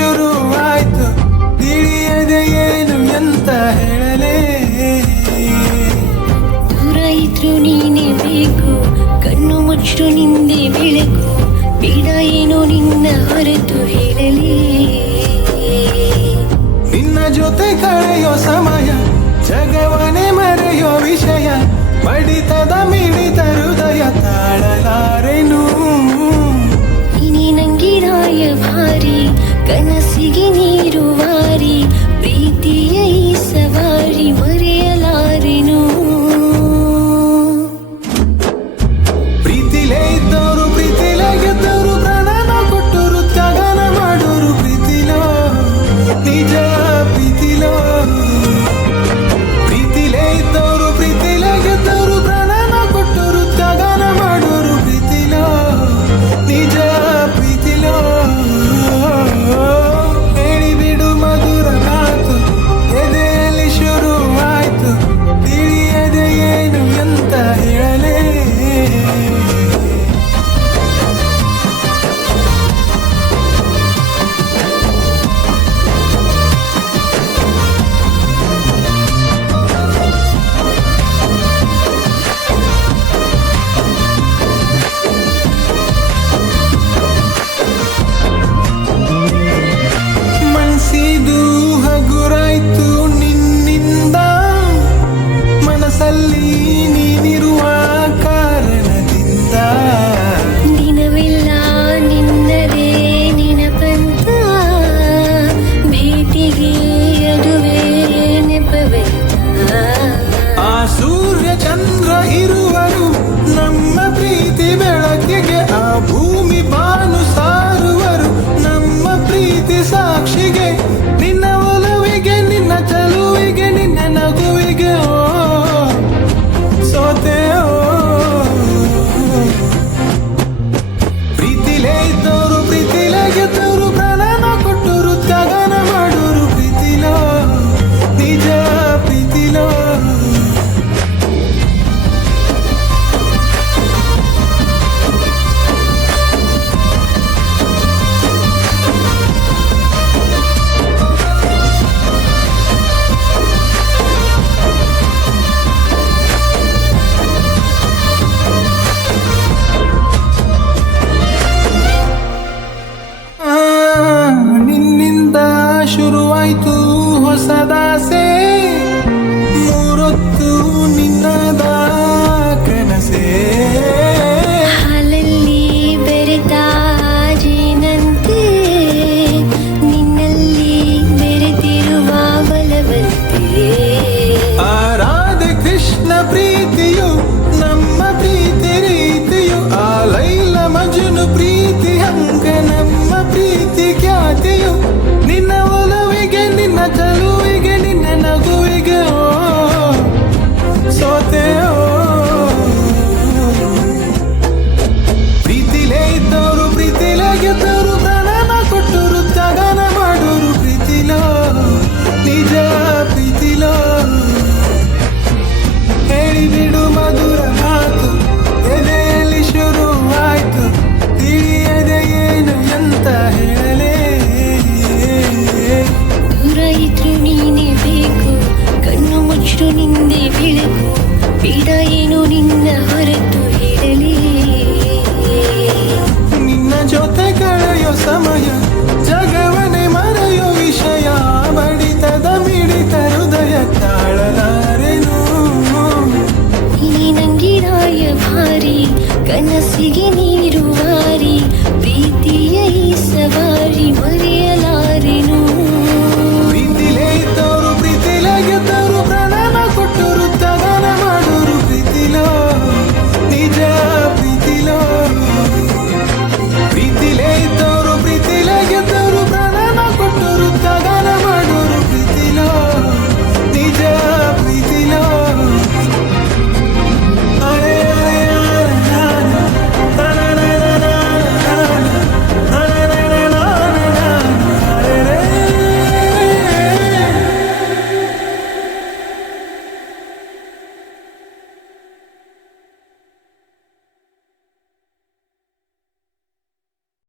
ಶುರುವಾಯ್ತು ತಿಳಿಯದೆ ಏನು ಎಂತ ಹೇಳಲೇ. ದೂರ ಇದ್ರು ನೀನೇ ಬೇಕು, ಕಣ್ಣು ಮುಚ್ಚು ನಿಂದೆ ಬೆಳಕು, ಬೇಡ ಏನೋ ನಿನ್ನ ಹೊರತು ಹೇಳಲೇ. ನಿನ್ನ ಜೊತೆ ಕಳೆಯೋ ಸಮಯ ಜಗವನೆ ಮರೆಯೋ ವಿಷಯ, ಬಡಿತದ ಮಿಡಿತ ಹೃದಯ ತಾಳಲಾರೆನು. ನೀನೇ ನಂಗೆ ರಾಯಭಾರಿ, ಕನಸಿಗೆ ನೀರು ವಾರಿ, ಪ್ರೀತಿಯ ಈ ಸವಾರಿ ಮರೆಯಲಾರೆನು. ಪ್ರೀತಿಲೇ ಇದ್ದವರು ಪ್ರೀತಿಲೇ ಗೆದ್ದವರು, ಪ್ರಾಣನ ಕೊಟ್ಟರು ತ್ಯಾಗನ ಮಾಡೋರು ಪ್ರೀತಿಲೋ ನಿಜ ಪ್ರೀತಿಲೋ. ಪ್ರೀತಿಲೇ ಇದ್ದವರು ಪ್ರೀತಿಲೇ ಗೆದ್ದವರು, ಪ್ರಾಣನ ಕೊಟ್ಟರು ತ್ಯಾಗನ ಮಾಡೋರು ಪ್ರೀತಿಲೋ ನಿಜ ಪ್ರೀತಿಲೋ. ಹೇಳಿಬಿಡು ಮಧುರ ಮಾತು ಎದೆಯಲ್ಲಿ ಶುರುವಾಯ್ತು ತಿಳಿಯದೆ ಏನು ಎಂತ ಹೇಳಲೇ. ಮನಸ್ಸಿದು ಹಗುರಾಯ್ತು ನಿನ್ನಿಂದ, ಮನಸ್ಸಲ್ಲಿ ನೀನಿರುವ ಕಾರಣದಿಂದ. ದಿನವೆಲ್ಲ ನಿನ್ನದೇ ನೆನಪಂತ, ಭೇಟಿಗೆ ಅದುವೇ ನೆಪವೆಂತ. ಆ ಸೂರ್ಯ ಚಂದ್ರ ಇರುವರು ನಮ್ಮ ಪ್ರೀತಿ ಬೆಳಕಿಗೆ, ಆ ಭೂಮಿ ಬಾನು ಸಾರುವರು ನಮ್ಮ ಪ್ರೀತಿ ಸಾಕ್ಷಿಗೆ. ನಿನ್ನ ಒಲವಿಗೆ ನಿನ್ನ ಚಲುವಿಗೆ ನಿನ್ನ ನಗುವಿಗೆ ಓ ಸೋತೆ ಓ. ಪ್ರೀತಿಲೇ ಇದ್ದವರು ಪ್ರೀತಿಲೇ ಗೆದ್ದವರು, ಪ್ರಾಣನ ಕೊಟ್ಟರು ತ್ಯಾಗನ ಮಾಡೋರು ಪ್ರೀತಿಲೋ ನಿಜ ಪ್ರೀತಿಲೋ. ನಿನ್ನಿಂದ ಶುರುವಾಯ್ತು ಹೊಸದಾಸೆ, ಮೂರೊತ್ತು ನಿನ್ನದ ಕನಸೆ. ಹಾಲಲ್ಲಿ ಬೆರೆತ ಜೇನಂತೆ, ನಿನ್ನಲ್ಲಿ ಬೆರೆತಿರುವ ಬಲವಂತೆ. ಆ ರಾಧೆ ಕೃಷ್ಣ ಪ್ರೀತಿಯು ನಮ್ಮ ಪ್ರೀತಿ ರೀತಿಯು, ಆ ಲೈಲ ಮಜನು ಪ್ರೀತಿ ಹಂಗ ನಮ್ಮ ಪ್ರೀತಿ ಖ್ಯಾತಿಯು. ನಿನ್ನ ಒಲವಿಗೆ ನಿನ್ನ ಚಲುವಿಗೆ ನಿನ್ನ ನಗುವಿಗೆ ಓ ಸೋತೆ ಓ. ಪ್ರೀತಿಲೇ ಇದ್ದವರು ಪ್ರೀತಿಲೇ ಗೆದ್ದವರು, ಪ್ರಾಣನ ಕೊಟ್ಟರು ತ್ಯಾಗನ ಮಾಡೋರು ಪ್ರೀತಿಲೋ ನಿಜ ಪ್ರೀತಿಲೋ. ಹೇಳಿಬಿಡು ಮಧುರ ಮಾತು ಎದೆಯಲ್ಲಿ ಶುರುವಾಯ್ತು ತಿಳಿಯದೆ ಏನು ಎಂತ ಹೇಳಲೇ. ದೂರ ಇದ್ರು ನೀನೇ ಬೇಕು, ಕಣ್ಣು ಮುಚ್ಚು ನಿಂದೆ ಬೆಳಕು, ಬೇಡ ಏನು